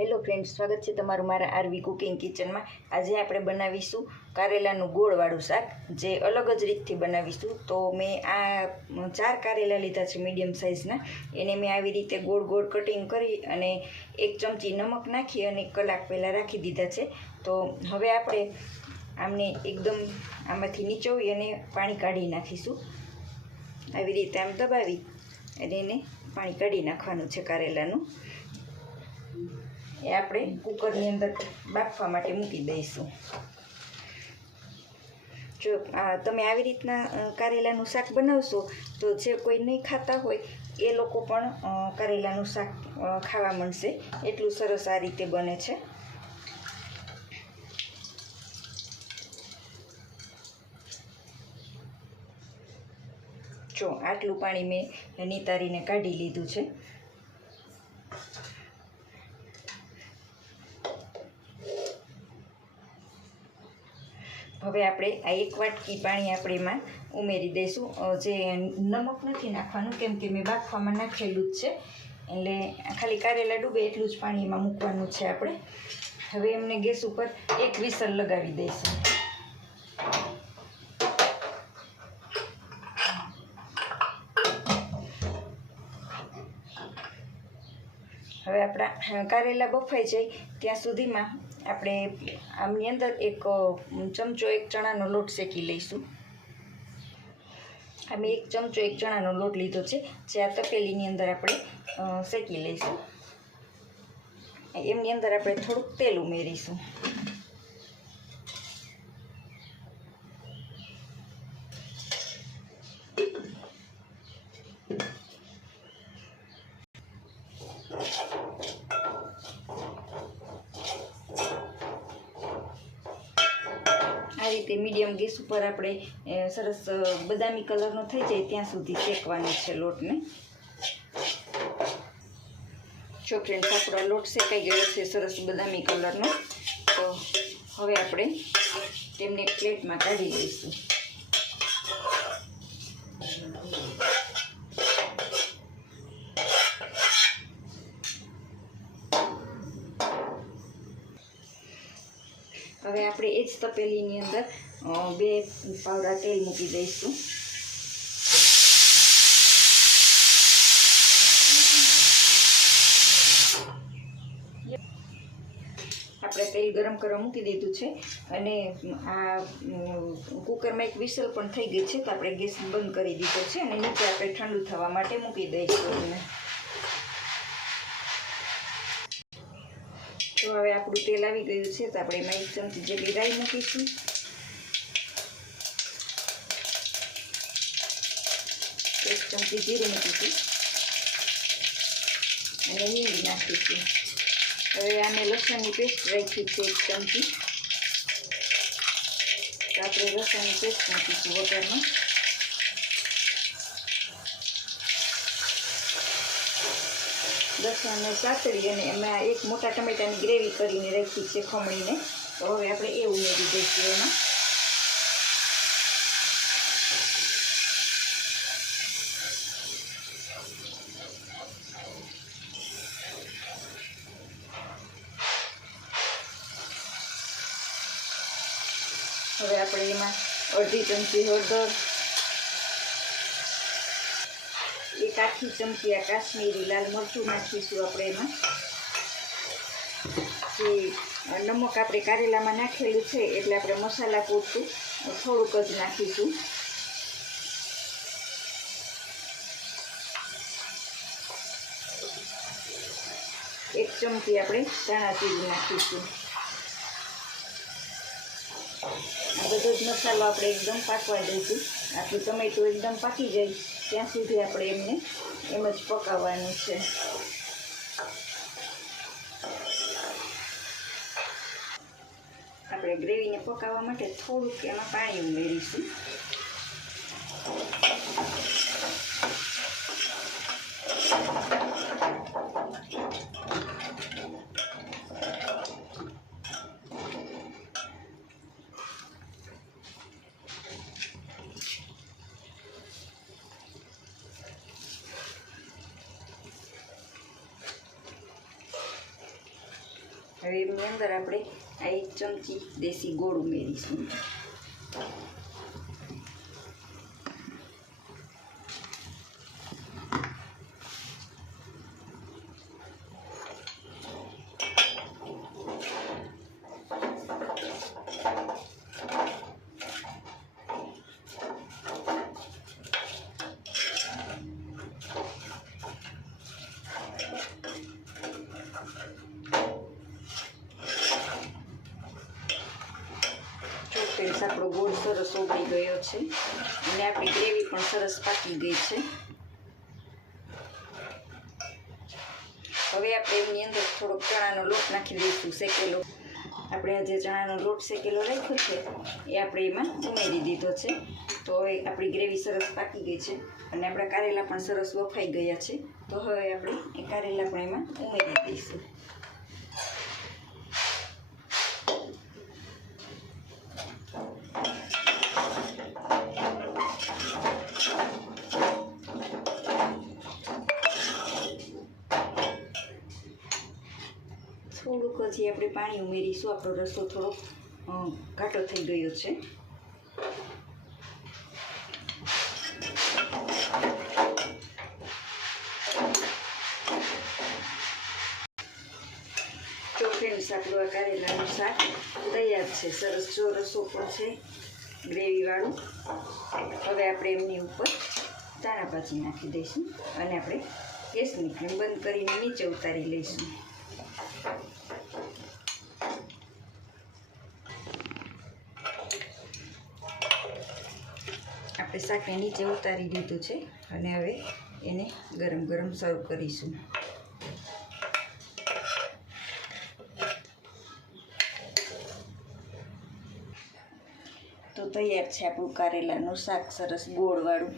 Hello friends, સ્વાગત છે તમારું મારા આરવી કુકિંગ કિચનમાં। આજે આપણે બનાવીશું કારેલાનું ગોળવાળું શાક, જે અલગ જ રીતથી બનાવીશું। તો મેં આ 4 કારેલા લીધા છે મીડિયમ સાઇઝના। એને મેં આવી રીતે ગોળ ગોળ કટિંગ કરી અને 1 ચમચી નમક નાખી અને કલાક પહેલાં રાખી દીધા છે। તો હવે આપણે આમને એકદમ આમાંથી નીચોવી અને પાણી કાઢી નાખીશું। આવી રીતે આમ દબાવી અને એને પાણી કાઢી નાખવાનું છે કારેલાનું। એ આપણે કુકરની અંદર બાફવા માટે મૂકી દઈશું। જો તમે આવી રીતના કારેલાનું શાક બનાવશો તો જે કોઈ નહીં ખાતા હોય એ લોકો પણ કારેલાનું શાક ખાવા મળશે, એટલું સરસ આ રીતે બને છે। જો આટલું પાણી મેં નિતારીને કાઢી લીધું છે। હવે આપણે આ 1 વાટકી પાણી આપણે એમાં ઉમેરી દઈશું। જે નમક નથી નાખવાનું, કેમ કે મેં બાફવામાં નાખેલું જ છે, એટલે ખાલી કારેલા ડૂબે એટલું જ પાણી એમાં મૂકવાનું છે આપણે। હવે એમને ગેસ ઉપર 1 વિસલ લગાવી દઈશું। હવે આપણા કારેલા બફાઈ જાય ત્યાં સુધીમાં આપણે આમની અંદર 1 ચમચો ચણાનો લોટ શેકી લઈશું। અમે 1 ચમચો ચણાનો લોટ લીધો છે, જે આ તપેલીની અંદર આપણે શેકી લઈશું। એમની અંદર આપણે થોડુંક તેલ ઉમેરીશું। આ રીતે મીડિયમ ગેસ ઉપર આપણે સરસ બદામી કલરનો થઈ જાય ત્યાં સુધી શેકવાનો છે લોટને। જો ફ્રેન્ડ્સ, આપણો લોટ શેકાઈ ગયો છે સરસ બદામી કલરનો। તો હવે આપણે તેમને પ્લેટમાં કાઢી લઈશું। હવે આપણે એ જ તપેલીની અંદર 2 પાવડા તેલ મૂકી દઈશું। આપણે તેલ ગરમ કરવા મૂકી દીધું છે અને આ કુકરમાં 1 વિસલ પણ થઈ ગઈ છે, તો આપણે ગેસ બંધ કરી દીધો છે અને નીચે આપણે ઠંડુ થવા માટે મૂકી દઈશું એને। તો હવે આપણું તેલ આવી ગયું છે, તો આપણે એમાં 1 ચમચી જેટલી રાઈ મૂકીશું, 1 ચમચી જીરું મૂકીશું અને હિંગ નાખીશું। હવે આને લસણની પેસ્ટ રાખી છે 1 ચમચી, તો આપણે લસણની પેસ્ટ નાખીશું વઘારમાં। લસણને સાતળી અને એમાં 1 મોટા ટમેટાની ગ્રેવી કરીને રાખી છે ખમણીને, તો હવે આપણે એ ઉમેરી દઈશું એમાં। હવે આપણે એમાં 1/2 ચમચી હળદર, 1 આખી ચમચી આ કાશ્મીરી લાલ મરચું નાખીશું આપણે એમાં। જે નમક આપણે કારેલામાં નાખેલું છે એટલે આપણે મસાલા પૂરતું થોડુંક જ નાખીશું। એક ચમચી આપણે ધાણા જીરું નાખીશું। આ બધો જ મસાલો આપણે એકદમ પાકવા દઈશું। આપણું ટમેટું એકદમ પાકી જાય ત્યાં સુધી આપણે એમને એમ જ પકાવવાનું છે। આપણે ગ્રેવીને પકાવવા માટે થોડુંક એમાં પાણી ઉમેરીશું। હવે એની અંદર આપણે આ 1 ચમચી દેશી ગોળ ઉમેરીશું. આપણો ગોળ સરસ ઓગળી ગયો છે અને આપણી ગ્રેવી પણ સરસ પાકી ગઈ છે. હવે આપણે એની અંદર થોડોક ચણાનો લોટ નાખી દઈશું, શેકેલો. આપણે આ જે ચણાનો લોટ શેકેલો રાખ્યો છે એ આપણે એમાં ઉમેરી દીધો છે. તો હવે આપણી ગ્રેવી સરસ પાકી ગઈ છે અને આપણા કારેલા પણ સરસ વફાઈ ગયા છે. તો હવે આપણે એ કારેલા પણ એમાં ઉમેરી દઈશું. થોડુંક હજી આપણે પાણી ઉમેરીશું. આપણો રસો થોડોક ઘાટો થઈ ગયો છે. તો ફ્રેન્ડ્સ, આપણું આ કારેલાનું શાક તૈયાર છે. સરસ જો રસો પણ છે ગ્રેવીવાળું. હવે આપણે એમની ઉપર ધાણા ભાજી નાખી દઈશું અને આપણે ગેસની ફ્લેમ બંધ કરીને નીચે ઉતારી લઈશું. આપણે શાકને નીચે ઉતારી દીધું છે અને હવે એને ગરમ ગરમ સર્વ કરીશું. તો તૈયાર છે આપણું કારેલાનું શાક, સરસ ગોળવાળું.